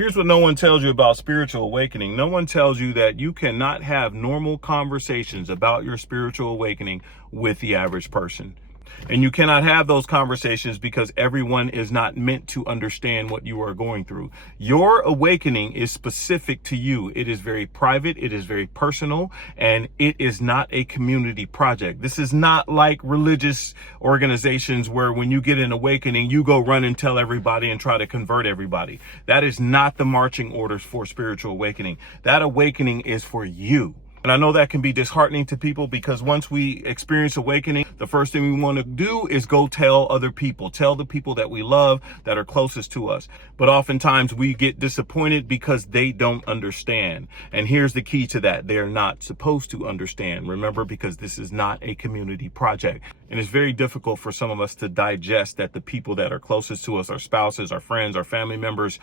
Here's what no one tells you about spiritual awakening. No one tells you that you cannot have normal conversations about your spiritual awakening with the average person. And you cannot have those conversations because everyone is not meant to understand what you are going through. Your awakening is specific to you. It is very private. It is very personal, and it is not a community project. This is not like religious organizations where when you get an awakening, you go run and tell everybody and try to convert everybody. That is not the marching orders for spiritual awakening. That awakening is for you. And I know that can be disheartening to people because once we experience awakening, the first thing we want to do is go tell other people, tell the people that we love that are closest to us. But oftentimes we get disappointed because they don't understand. And here's the key to that. They're not supposed to understand. Remember, because this is not a community project. And it's very difficult for some of us to digest that the people that are closest to us, our spouses, our friends, our family members,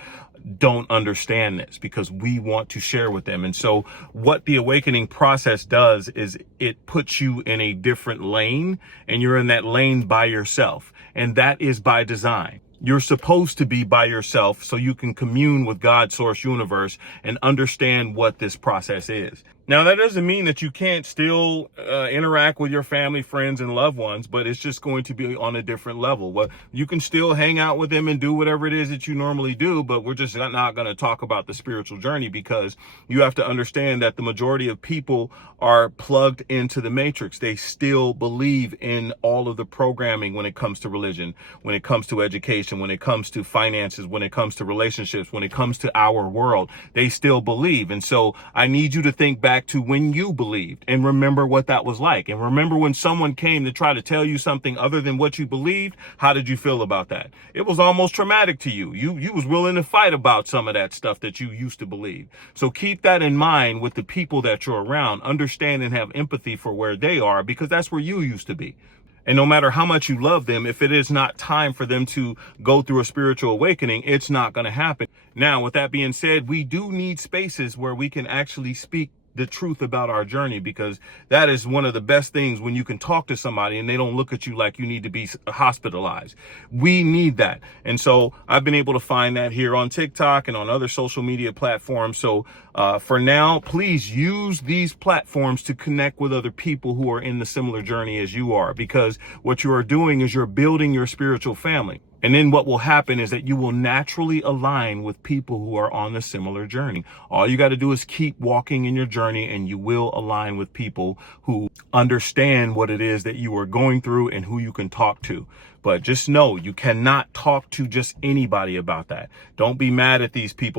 don't understand this because we want to share with them. And so what the awakening process does is it puts you in a different lane, and you're in that lane by yourself. And that is by design. You're supposed to be by yourself so you can commune with God, source, universe, and understand what this process is. Now, that doesn't mean that you can't still interact with your family, friends, and loved ones, but it's just going to be on a different level. Well, you can still hang out with them and do whatever it is that you normally do, but we're just not going to talk about the spiritual journey because you have to understand that the majority of people are plugged into the matrix. They still believe in all of the programming when it comes to religion, when it comes to education, when it comes to finances, when it comes to relationships, when it comes to our world. They still believe. And so I need you to think back to when you believed and remember what that was like. And remember when someone came to try to tell you something other than what you believed, how did you feel about that? It was almost traumatic to you. You was willing to fight about some of that stuff that you used to believe. So keep that in mind with the people that you're around. Understand and have empathy for where they are because that's where you used to be. And no matter how much you love them, if it is not time for them to go through a spiritual awakening, it's not going to happen. Now, with that being said, we do need spaces where we can actually speak the truth about our journey, because that is one of the best things when you can talk to somebody and they don't look at you like you need to be hospitalized. We need that. And so I've been able to find that here on TikTok and on other social media platforms. So for now, please use these platforms to connect with other people who are in the similar journey as you are, because what you are doing is you're building your spiritual family. And then what will happen is that you will naturally align with people who are on the similar journey. All you got to do is keep walking in your journey and you will align with people who understand what it is that you are going through and who you can talk to. But just know you cannot talk to just anybody about that. Don't be mad at these people